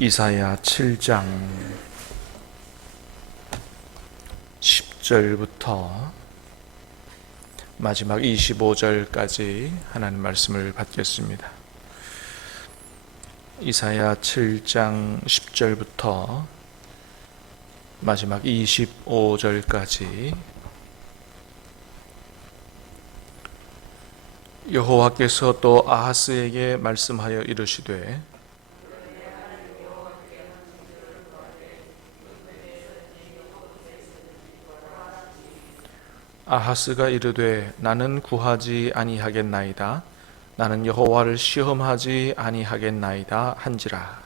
이사야 7장 10절부터 마지막 25절까지 하나님 말씀을 받겠습니다. 이사야 7장 10절부터 마지막 25절까지 여호와께서 또 아하스에게 말씀하여 이르시되 아하스가 이르되 나는 구하지 아니하겠나이다. 나는 여호와를 시험하지 아니하겠나이다 한지라.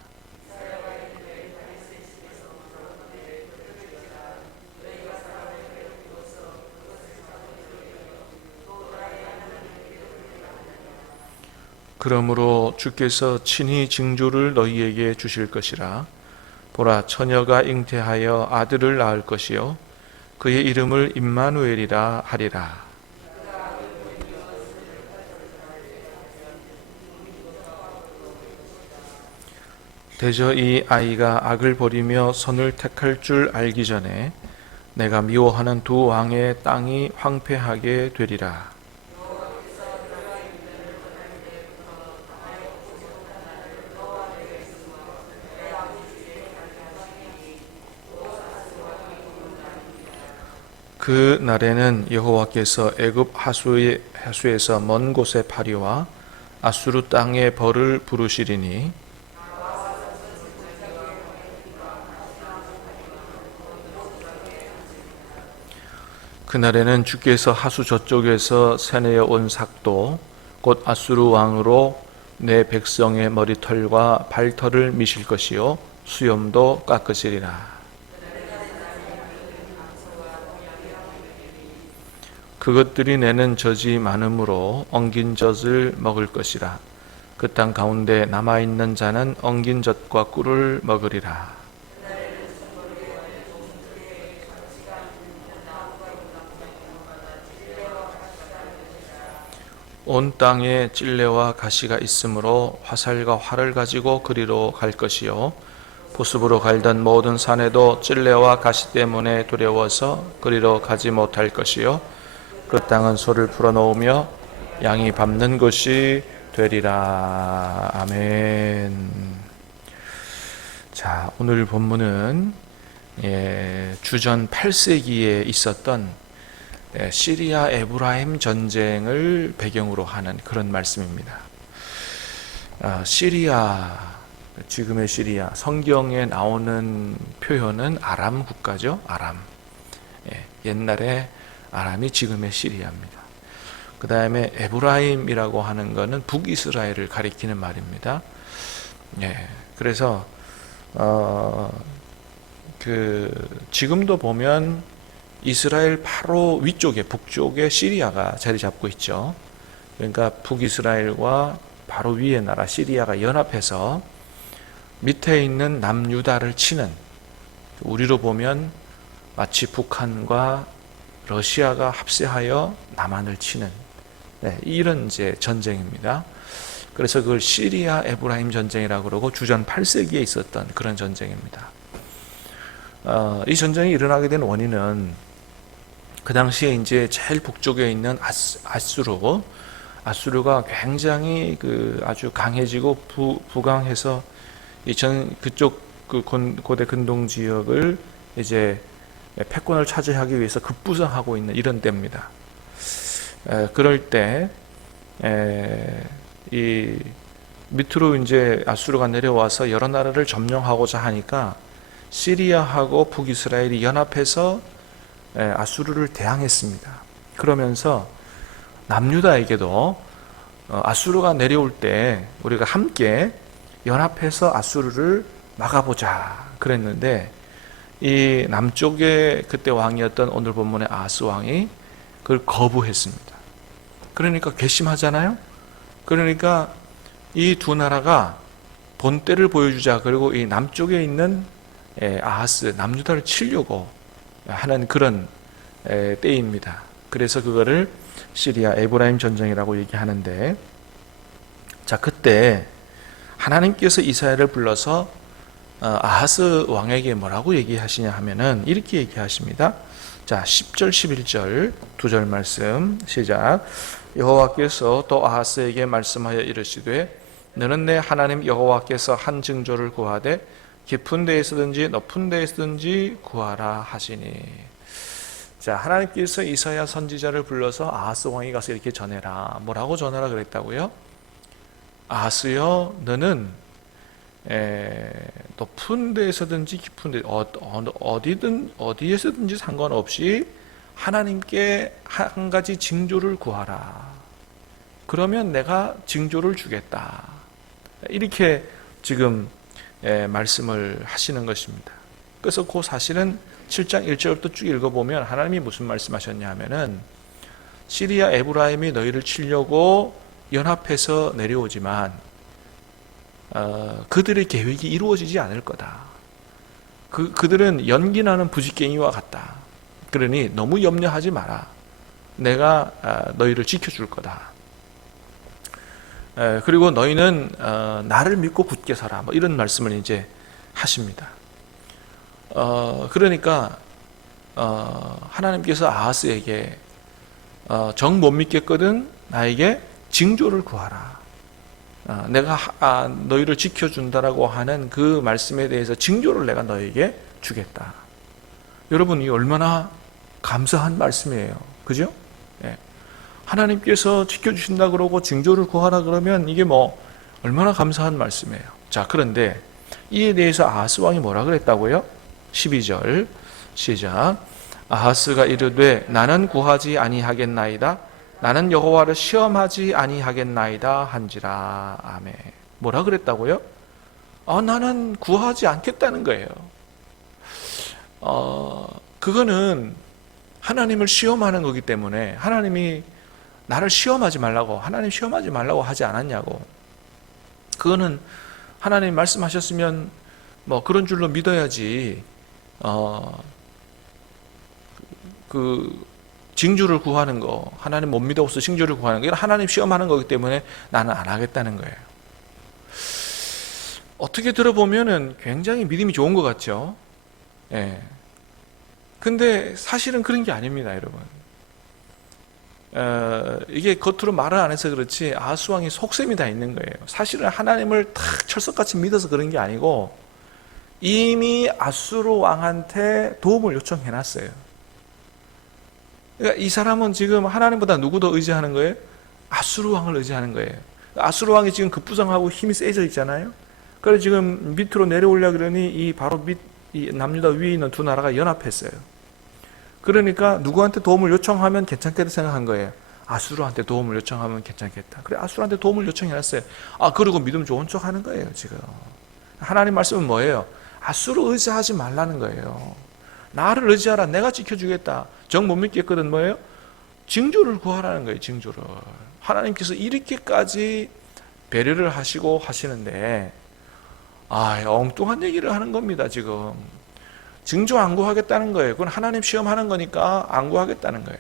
그러므로 주께서 친히 징조를 너희에게 주실 것이라. 보라, 처녀가 잉태하여 아들을 낳을 것이요 그의 이름을 임마누엘이라 하리라. 대저 이 아이가 악을 버리며 선을 택할 줄 알기 전에 내가 미워하는 두 왕의 땅이 황폐하게 되리라. 그 날에는 여호와께서 애굽 하수에서 먼 곳의 파리와 아수르 땅의 벌을 부르시리니 그날에는 주께서 하수 저쪽에서 세내어 온 삭도 곧 아수르 왕으로 내 백성의 머리털과 발털을 미실 것이요 수염도 깎으시리라. 그것들이 내는 젖이 많으므로 엉긴 젖을 먹을 것이라. 그 땅 가운데 남아있는 자는 엉긴 젖과 꿀을 먹으리라. 온 땅에 찔레와 가시가 있으므로 화살과 활을 가지고 그리로 갈 것이요 보습으로 갈던 모든 산에도 찔레와 가시 때문에 두려워서 그리로 가지 못할 것이요 그 땅은 소를 풀어놓으며 양이 밟는 곳이 되리라. 아멘. 자, 오늘 본문은 주전 8세기에 있었던 시리아 에브라임 전쟁을 배경으로 하는 그런 말씀입니다. 시리아, 지금의 시리아, 성경에 나오는 표현은 아람 국가죠. 아람. 옛날에 아람이 지금의 시리아입니다. 그 다음에 에브라임이라고 하는 것은 북이스라엘을 가리키는 말입니다. 그래서 지금도 보면 이스라엘 바로 위쪽에 북쪽에 시리아가 자리 잡고 있죠. 그러니까 북이스라엘과 바로 위의 나라 시리아가 연합해서 밑에 있는 남유다를 치는, 우리로 보면 마치 북한과 러시아가 합세하여 남한을 치는 이런 이제 전쟁입니다. 그래서 그걸 시리아 에브라임 전쟁이라고 그러고 주전 8세기에 있었던 그런 전쟁입니다. 이 전쟁이 일어나게 된 원인은 그 당시에 이제 제일 북쪽에 있는 아수르가 굉장히 아주 강해지고 부강해서 그쪽 고대 근동 지역을 이제 패권을 차지하기 위해서 급부상하고 있는 이런 때입니다. 그럴 때 이 밑으로 이제 아수르가 내려와서 여러 나라를 점령하고자 하니까 시리아하고 북이스라엘이 연합해서 아수르를 대항했습니다. 그러면서 남유다에게도 아수르가 내려올 때 우리가 함께 연합해서 아수르를 막아보자 그랬는데 이 남쪽에 그때 왕이었던 오늘 본문의 아하스 왕이 그걸 거부했습니다. 그러니까 괘씸하잖아요. 그러니까 이 두 나라가 본때를 보여주자. 그리고 이 남쪽에 있는 아하스 남유다를 치려고 하는 그런 때입니다. 그래서 그거를 시리아 에브라임 전쟁이라고 얘기하는데, 자, 그때 하나님께서 이사야를 불러서 아하스 왕에게 뭐라고 얘기하시냐 하면은 이렇게 얘기하십니다. 자, 10절 11절 두 절 말씀 시작. 여호와께서 또 아하스에게 말씀하여 이르시되 너는 내 하나님 여호와께서 한 징조를 구하되 깊은 데에서든지 높은 데에서든지 구하라 하시니. 자, 하나님께서 이사야 선지자를 불러서 아하스 왕이 가서 이렇게 전해라. 뭐라고 전하라 그랬다고요? 아하스여, 너는 높은 데에서든지 깊은 데 어디에서든지 상관없이 하나님께 한 가지 징조를 구하라. 그러면 내가 징조를 주겠다. 이렇게 지금 말씀을 하시는 것입니다. 그래서 그 사실은 7장 1절부터 쭉 읽어보면 하나님이 무슨 말씀하셨냐 하면은 시리아 에브라임이 너희를 치려고 연합해서 내려오지만 그들의 계획이 이루어지지 않을 거다. 그들은 연기나는 부지깽이와 같다. 그러니 너무 염려하지 마라. 내가 너희를 지켜줄 거다. 그리고 너희는 나를 믿고 굳게 서라. 뭐 이런 말씀을 이제 하십니다. 그러니까 하나님께서 아하스에게 정 못 믿겠거든 나에게 징조를 구하라. 내가 너희를 지켜준다라고 하는 그 말씀에 대해서 징조를 내가 너에게 주겠다. 여러분, 이 얼마나 감사한 말씀이에요. 그죠? 네. 하나님께서 지켜주신다 그러고 징조를 구하라 그러면 이게 뭐 얼마나 감사한 말씀이에요. 자, 그런데 이에 대해서 아하스 왕이 뭐라 그랬다고요? 12절 시작. 아하스가 이르되 나는 구하지 아니하겠나이다. 나는 여호와를 시험하지 아니하겠나이다 한지라. 아멘. 뭐라 그랬다고요? 나는 구하지 않겠다는 거예요. 그거는 하나님을 시험하는 거기 때문에 하나님이 나를 시험하지 말라고, 하나님 시험하지 말라고 하지 않았냐고. 그거는 하나님 말씀하셨으면 뭐 그런 줄로 믿어야지. 그 징조를 구하는 거, 하나님 못 믿어서 징조를 구하는 거, 이건 하나님 시험하는 거기 때문에 나는 안 하겠다는 거예요. 어떻게 들어보면은 굉장히 믿음이 좋은 것 같죠? 예. 근데 사실은 그런 게 아닙니다, 여러분. 이게 겉으로 말을 안 해서 그렇지 아하스 왕이 속셈이 다 있는 거예요. 사실은 하나님을 탁 철석같이 믿어서 그런 게 아니고 이미 아수르 왕한테 도움을 요청해 놨어요. 그러니까 이 사람은 지금 하나님보다 누구 더 의지하는 거예요? 아수르 왕을 의지하는 거예요. 아수르 왕이 지금 급부상하고 힘이 세져 있잖아요. 그래서 지금 밑으로 내려오려고 그러니 이 바로 이 남유다 위에 있는 두 나라가 연합했어요. 그러니까 누구한테 도움을 요청하면 괜찮겠다 생각한 거예요. 아수르한테 도움을 요청하면 괜찮겠다. 그래, 아수르한테 도움을 요청해놨어요. 그리고 믿음 좋은 척 하는 거예요, 지금. 하나님 말씀은 뭐예요? 아수르 의지하지 말라는 거예요. 나를 의지하라. 내가 지켜주겠다. 정 못 믿겠거든 뭐예요? 징조를 구하라는 거예요, 징조를. 하나님께서 이렇게까지 배려를 하시고 하시는데, 엉뚱한 얘기를 하는 겁니다, 지금. 징조 안 구하겠다는 거예요. 그건 하나님 시험하는 거니까 안 구하겠다는 거예요.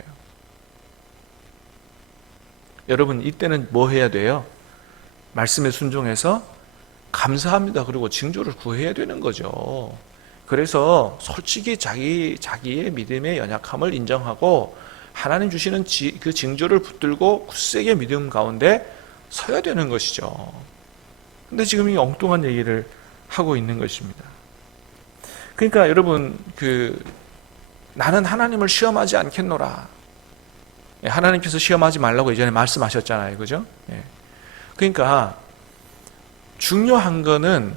여러분, 이때는 뭐 해야 돼요? 말씀에 순종해서 감사합니다. 그리고 징조를 구해야 되는 거죠. 그래서 솔직히 자기의 믿음의 연약함을 인정하고 하나님 주시는 그 징조를 붙들고 굳세게 믿음 가운데 서야 되는 것이죠. 근데 지금 이 엉뚱한 얘기를 하고 있는 것입니다. 그러니까 여러분, 나는 하나님을 시험하지 않겠노라. 하나님께서 시험하지 말라고 예전에 말씀하셨잖아요. 그죠? 그러니까 중요한 거는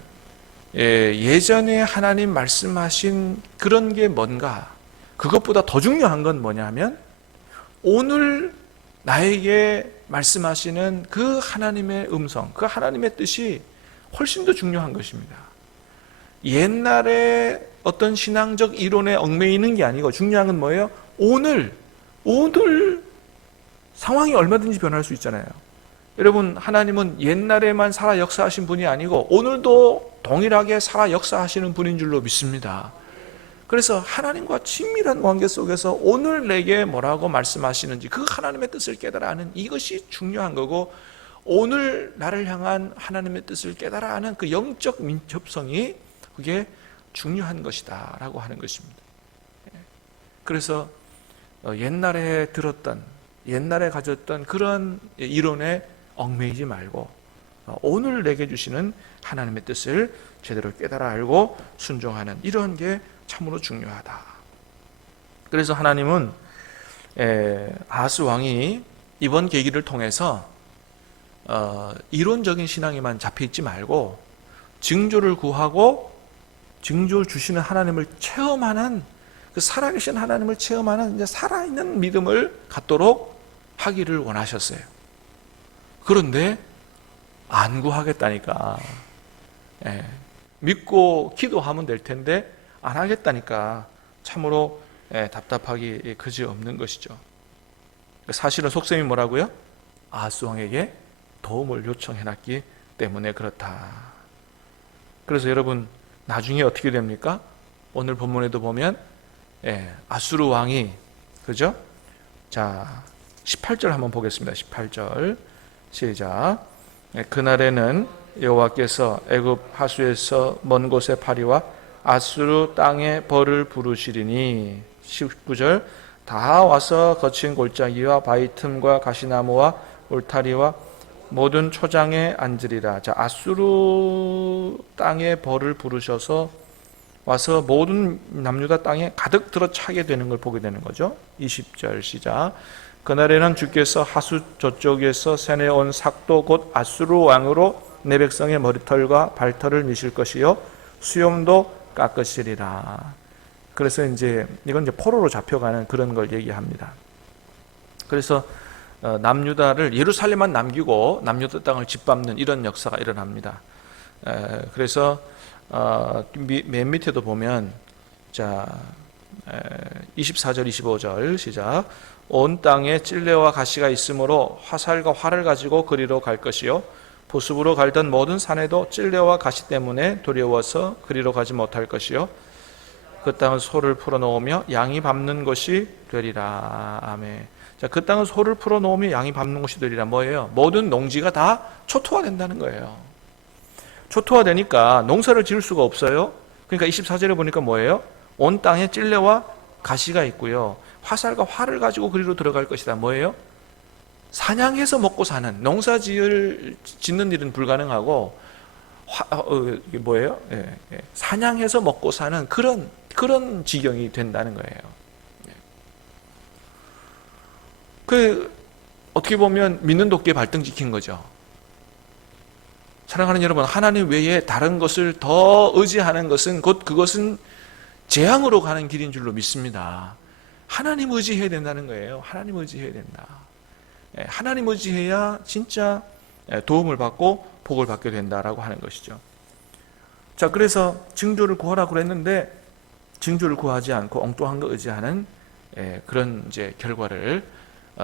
예전에 하나님 말씀하신 그런 게 뭔가, 그것보다 더 중요한 건 뭐냐면 오늘 나에게 말씀하시는 그 하나님의 음성, 그 하나님의 뜻이 훨씬 더 중요한 것입니다. 옛날에 어떤 신앙적 이론에 얽매이는 게 아니고 중요한 건 뭐예요? 오늘 상황이 얼마든지 변할 수 있잖아요. 여러분, 하나님은 옛날에만 살아 역사하신 분이 아니고 오늘도 동일하게 살아 역사하시는 분인 줄로 믿습니다. 그래서 하나님과 친밀한 관계 속에서 오늘 내게 뭐라고 말씀하시는지 그 하나님의 뜻을 깨달아 아는 이것이 중요한 거고, 오늘 나를 향한 하나님의 뜻을 깨달아 아는 그 영적 민첩성이 그게 중요한 것이다 라고 하는 것입니다. 그래서 옛날에 들었던, 옛날에 가졌던 그런 이론에 얽매이지 말고 오늘 내게 주시는 하나님의 뜻을 제대로 깨달아 알고 순종하는 이런 게 참으로 중요하다. 그래서 하나님은 아하스 왕이 이번 계기를 통해서 이론적인 신앙에만 잡혀있지 말고 징조를 구하고 징조를 주시는 하나님을 체험하는, 그 살아계신 하나님을 체험하는 이제 살아있는 믿음을 갖도록 하기를 원하셨어요. 그런데 안 구하겠다니까. 믿고 기도하면 될 텐데 안 하겠다니까 참으로 답답하기 그지없는 것이죠. 사실은 속셈이 뭐라고요? 아하스 왕에게 도움을 요청해놨기 때문에 그렇다. 그래서 여러분 나중에 어떻게 됩니까? 오늘 본문에도 보면 아수르 왕이, 그죠? 자, 18절 한번 보겠습니다. 18절 시작. 그날에는 여호와께서 애굽 하수에서 먼 곳의 파리와 아수르 땅의 벌을 부르시리니. 19절 다 와서 거친 골짜기와 바위 틈과 가시나무와 울타리와 모든 초장에 앉으리라. 자, 아수르 땅의 벌을 부르셔서 와서 모든 남유다 땅에 가득 들어차게 되는 걸 보게 되는 거죠. 20절 시작. 그날에는 주께서 하수 저쪽에서 세내온 삭도 곧 아수르 왕으로 내 백성의 머리털과 발털을 미실 것이요 수염도 깎으시리라. 그래서 이건 이제 포로로 잡혀가는 그런 걸 얘기합니다. 그래서 남유다를 예루살렘만 남기고 남유다 땅을 짓밟는 이런 역사가 일어납니다. 그래서 맨 밑에도 보면 자 24절 25절 시작. 온 땅에 찔레와 가시가 있으므로 화살과 활을 가지고 그리로 갈 것이요 보습으로 갈던 모든 산에도 찔레와 가시 때문에 두려워서 그리로 가지 못할 것이요 그 땅은 소를 풀어놓으며 양이 밟는 것이 되리라. 아멘. 자, 그 땅은 소를 풀어놓으며 양이 밟는 것이 되리라. 뭐예요? 모든 농지가 다 초토화된다는 거예요. 초토화되니까 농사를 지을 수가 없어요. 그러니까 24절에 보니까 뭐예요? 온 땅에 찔레와 가시가 있고요. 화살과 활을 가지고 그리로 들어갈 것이다. 뭐예요? 사냥해서 먹고 사는, 농사 짓는 일은 불가능하고 이게 뭐예요? 사냥해서 먹고 사는 그런 지경이 된다는 거예요. 어떻게 보면 믿는 도끼에 발등 찍힌 거죠. 사랑하는 여러분, 하나님 외에 다른 것을 더 의지하는 것은 곧 그것은 재앙으로 가는 길인 줄로 믿습니다. 하나님 의지해야 된다는 거예요. 하나님 의지해야 된다. 하나님 의지해야 진짜 도움을 받고 복을 받게 된다라고 하는 것이죠. 자, 그래서 징조를 구하라고 그랬는데 징조를 구하지 않고 엉뚱한 거 의지하는 그런 이제 결과를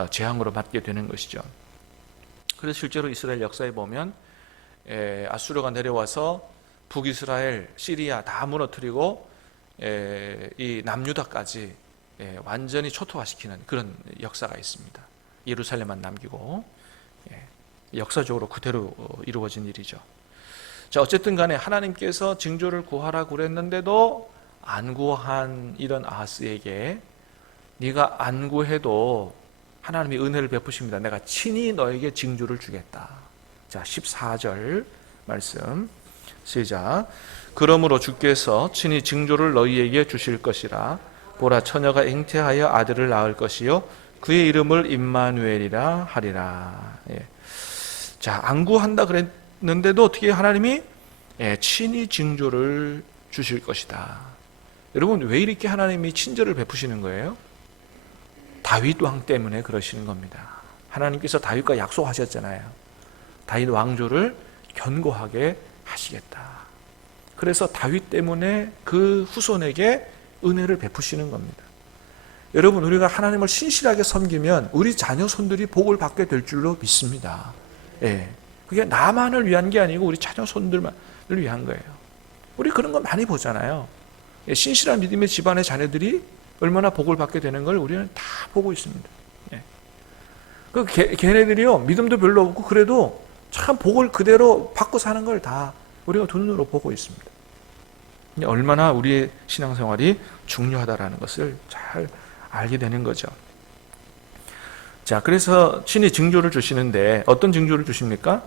재앙으로 맞게 되는 것이죠. 그래서 실제로 이스라엘 역사에 보면 아수르가 내려와서 북이스라엘, 시리아 다 무너뜨리고 이 남유다까지 완전히 초토화시키는 그런 역사가 있습니다. 예루살렘만 남기고 역사적으로 그대로 이루어진 일이죠. 자, 어쨌든 간에 하나님께서 징조를 구하라고 그랬는데도 안 구한 이런 아하스에게 네가 안 구해도 하나님이 은혜를 베푸십니다. 내가 친히 너에게 징조를 주겠다. 자, 14절 말씀 시작. 그러므로 주께서 친히 징조를 너희에게 주실 것이라. 보라, 처녀가 잉태하여 아들을 낳을 것이요 그의 이름을 임마누엘이라 하리라. 자, 안 구한다 그랬는데도 어떻게 하나님이 친히 징조를 주실 것이다. 여러분, 왜 이렇게 하나님이 친절을 베푸시는 거예요? 다윗 왕 때문에 그러시는 겁니다. 하나님께서 다윗과 약속하셨잖아요. 다윗 왕조를 견고하게 하시겠다. 그래서 다윗 때문에 그 후손에게 은혜를 베푸시는 겁니다. 여러분, 우리가 하나님을 신실하게 섬기면 우리 자녀 손들이 복을 받게 될 줄로 믿습니다. 그게 나만을 위한 게 아니고 우리 자녀 손들만을 위한 거예요. 우리 그런 거 많이 보잖아요. 신실한 믿음의 집안의 자녀들이 얼마나 복을 받게 되는 걸 우리는 다 보고 있습니다. 걔네들이요, 믿음도 별로 없고 그래도 참 복을 그대로 받고 사는 걸 다 우리가 두 눈으로 보고 있습니다. 얼마나 우리의 신앙생활이 중요하다라는 것을 잘 알게 되는 거죠. 자, 그래서 신이 징조를 주시는데 어떤 징조를 주십니까?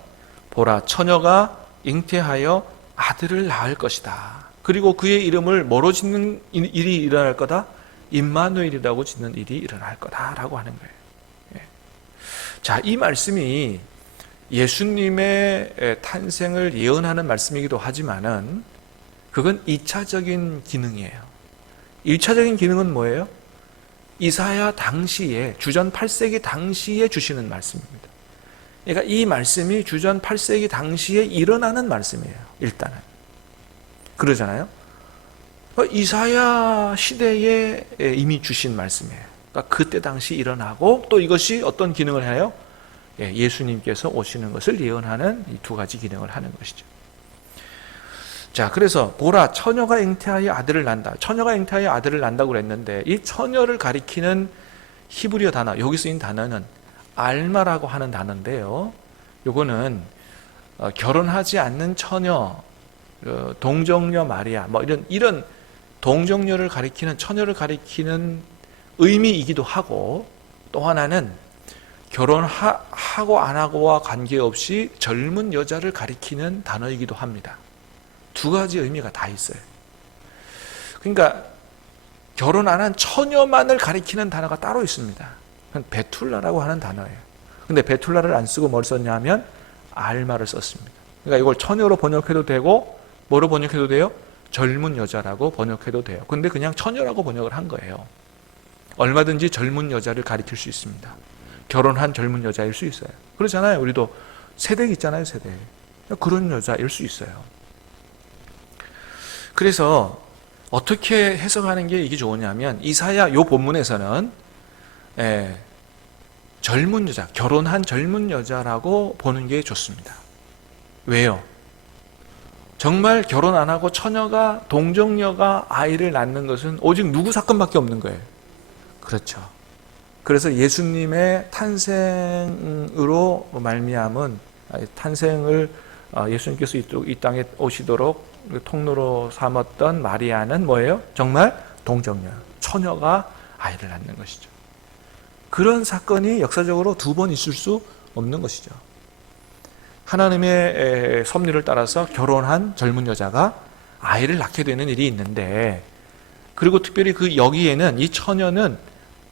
보라, 처녀가 잉태하여 아들을 낳을 것이다. 그리고 그의 이름을 뭐로 짓는 일이 일어날 거다? 임마누엘이라고 짓는 일이 일어날 거다라고 하는 거예요. 예. 자, 이 말씀이 예수님의 탄생을 예언하는 말씀이기도 하지만은 그건 2차적인 기능이에요. 1차적인 기능은 뭐예요? 이사야 당시에, 주전 8세기 당시에 주시는 말씀입니다. 그러니까 이 말씀이 주전 8세기 당시에 일어나는 말씀이에요. 일단은 그러잖아요. 이사야 시대에 이미 주신 말씀이에요. 그러니까 그때 당시 일어나고 또 이것이 어떤 기능을 해요? 예수님께서 오시는 것을 예언하는 이 두 가지 기능을 하는 것이죠. 자, 그래서 보라, 처녀가 잉태하여 아들을 낳는다. 처녀가 잉태하여 아들을 낳는다고 그랬는데 이 처녀를 가리키는 히브리어 단어, 여기 쓰인 단어는 알마라고 하는 단어인데요. 요거는 결혼하지 않는 처녀, 동정녀 마리아, 뭐 이런 동정녀를 가리키는, 처녀를 가리키는 의미이기도 하고, 또 하나는 결혼하고 안 하고와 관계없이 젊은 여자를 가리키는 단어이기도 합니다. 두 가지 의미가 다 있어요. 그러니까 결혼 안 한 처녀만을 가리키는 단어가 따로 있습니다. 그건 베툴라라고 하는 단어예요. 근데 베툴라를 안 쓰고 뭘 썼냐면 알마를 썼습니다. 그러니까 이걸 처녀로 번역해도 되고 뭐로 번역해도 돼요? 젊은 여자라고 번역해도 돼요. 근데 그냥 처녀라고 번역을 한 거예요. 얼마든지 젊은 여자를 가리킬 수 있습니다. 결혼한 젊은 여자일 수 있어요. 그렇잖아요. 우리도 세대 있잖아요. 세대. 그런 여자일 수 있어요. 그래서 어떻게 해석하는 게 이게 좋으냐면 이사야 요 본문에서는 젊은 여자, 결혼한 젊은 여자라고 보는 게 좋습니다. 왜요? 정말 결혼 안 하고 처녀가, 동정녀가 아이를 낳는 것은 오직 누구 사건밖에 없는 거예요. 그렇죠. 그래서 예수님의 탄생으로 말미암은, 탄생을 예수님께서 이 땅에 오시도록 통로로 삼았던 마리아는 뭐예요? 정말 동정녀, 처녀가 아이를 낳는 것이죠. 그런 사건이 역사적으로 두 번 있을 수 없는 것이죠. 하나님의 섭리를 따라서 결혼한 젊은 여자가 아이를 낳게 되는 일이 있는데, 그리고 특별히 그 여기에는 이 처녀는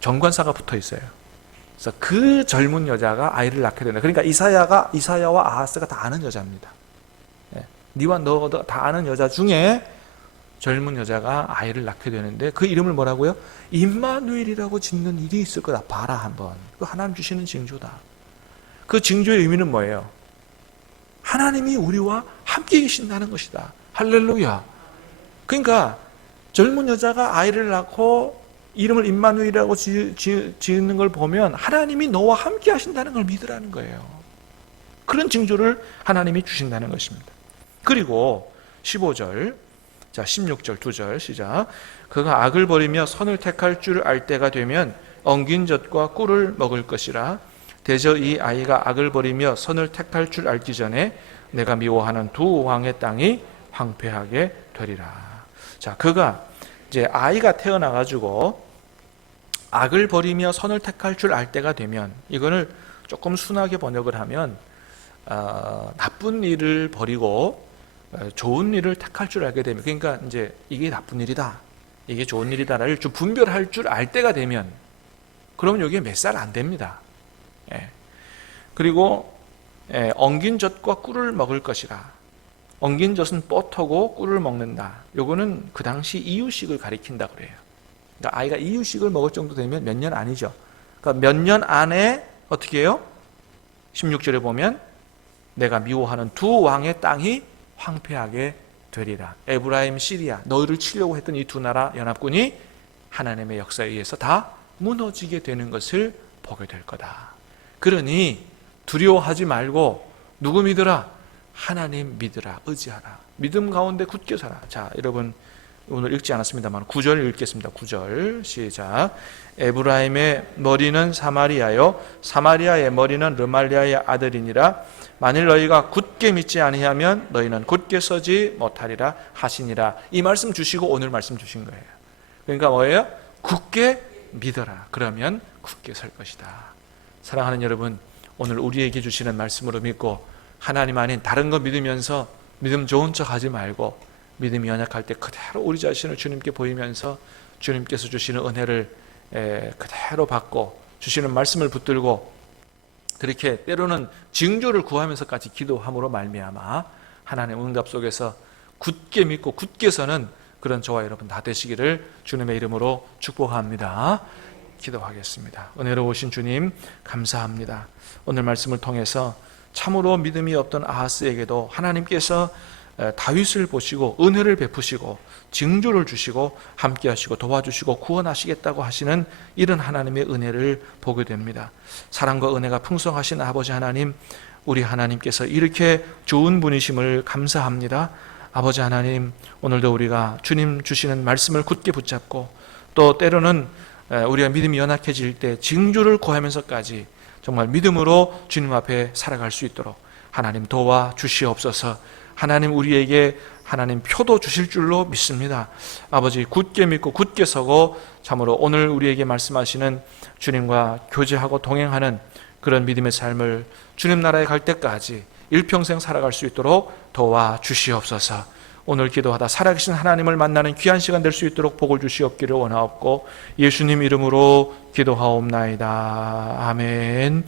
정관사가 붙어 있어요. 그래서 그 젊은 여자가 아이를 낳게 된다. 그러니까 이사야와 아하스가 다 아는 여자입니다. 니와 너가 다 아는 여자 중에 젊은 여자가 아이를 낳게 되는데 그 이름을 뭐라고요? 임마누엘이라고 짓는 일이 있을 거다. 봐라 한번. 그 하나님 주시는 징조다. 그 징조의 의미는 뭐예요? 하나님이 우리와 함께 계신다는 것이다. 할렐루야. 그러니까 젊은 여자가 아이를 낳고 이름을 임마누엘이라고 지은 걸 보면 하나님이 너와 함께 하신다는 걸 믿으라는 거예요. 그런 징조를 하나님이 주신다는 것입니다. 그리고 15절, 자 16절 2절 시작. 그가 악을 버리며 선을 택할 줄 알 때가 되면 엉긴 젖과 꿀을 먹을 것이라. 대저 이 아이가 악을 버리며 선을 택할 줄 알기 전에 내가 미워하는 두 왕의 땅이 황폐하게 되리라. 자, 그가 이제 아이가 태어나가지고 악을 버리며 선을 택할 줄 알 때가 되면, 이거를 조금 순하게 번역을 하면 나쁜 일을 버리고 좋은 일을 택할 줄 알게 되면, 그러니까 이제 이게 나쁜 일이다, 이게 좋은 일이다를 좀 분별할 줄 알 때가 되면, 그러면 여기에 몇 살 안 됩니다. 그리고 엉긴 젖과 꿀을 먹을 것이라. 엉긴 젖은 버터고 꿀을 먹는다. 요거는 그 당시 이유식을 가리킨다 그래요. 그러니까 아이가 이유식을 먹을 정도 되면 몇 년 아니죠. 그러니까 몇 년 안에 어떻게 해요? 16절에 보면 내가 미워하는 두 왕의 땅이 황폐하게 되리라. 에브라임, 시리아, 너희를 치려고 했던 이 두 나라 연합군이 하나님의 역사에 의해서 다 무너지게 되는 것을 보게 될 거다. 그러니 두려워하지 말고 누구 믿으라? 하나님 믿으라, 의지하라. 믿음 가운데 굳게 살아. 자, 여러분, 오늘 읽지 않았습니다만 9절 읽겠습니다. 9절 시작. 에브라임의 머리는 사마리아요 사마리아의 머리는 르말리아의 아들이니라. 만일 너희가 굳게 믿지 아니하면 너희는 굳게 서지 못하리라 하시니라. 이 말씀 주시고 오늘 말씀 주신 거예요. 그러니까 뭐예요? 굳게 믿어라. 그러면 굳게 설 것이다. 사랑하는 여러분, 오늘 우리에게 주시는 말씀으로 믿고 하나님 아닌 다른 거 믿으면서 믿음 좋은 척 하지 말고 믿음이 연약할 때 그대로 우리 자신을 주님께 보이면서 주님께서 주시는 은혜를 그대로 받고 주시는 말씀을 붙들고 그렇게 때로는 징조를 구하면서까지 기도함으로 말미암아 하나님의 응답 속에서 굳게 믿고 굳게 서는 그런 저와 여러분 다 되시기를 주님의 이름으로 축복합니다. 기도하겠습니다. 은혜로우신 주님 감사합니다. 오늘 말씀을 통해서 참으로 믿음이 없던 아하스에게도 하나님께서 다윗을 보시고 은혜를 베푸시고 징조를 주시고 함께 하시고 도와주시고 구원하시겠다고 하시는 이런 하나님의 은혜를 보게 됩니다. 사랑과 은혜가 풍성하신 아버지 하나님, 우리 하나님께서 이렇게 좋은 분이심을 감사합니다. 아버지 하나님, 오늘도 우리가 주님 주시는 말씀을 굳게 붙잡고 또 때로는 우리가 믿음이 연약해질 때 징조를 구하면서까지 정말 믿음으로 주님 앞에 살아갈 수 있도록 하나님 도와주시옵소서. 하나님 우리에게 하나님 표도 주실 줄로 믿습니다. 아버지 굳게 믿고 굳게 서고 참으로 오늘 우리에게 말씀하시는 주님과 교제하고 동행하는 그런 믿음의 삶을 주님 나라에 갈 때까지 일평생 살아갈 수 있도록 도와주시옵소서. 오늘 기도하다 살아계신 하나님을 만나는 귀한 시간 될 수 있도록 복을 주시옵기를 원하옵고 예수님 이름으로 기도하옵나이다. 아멘.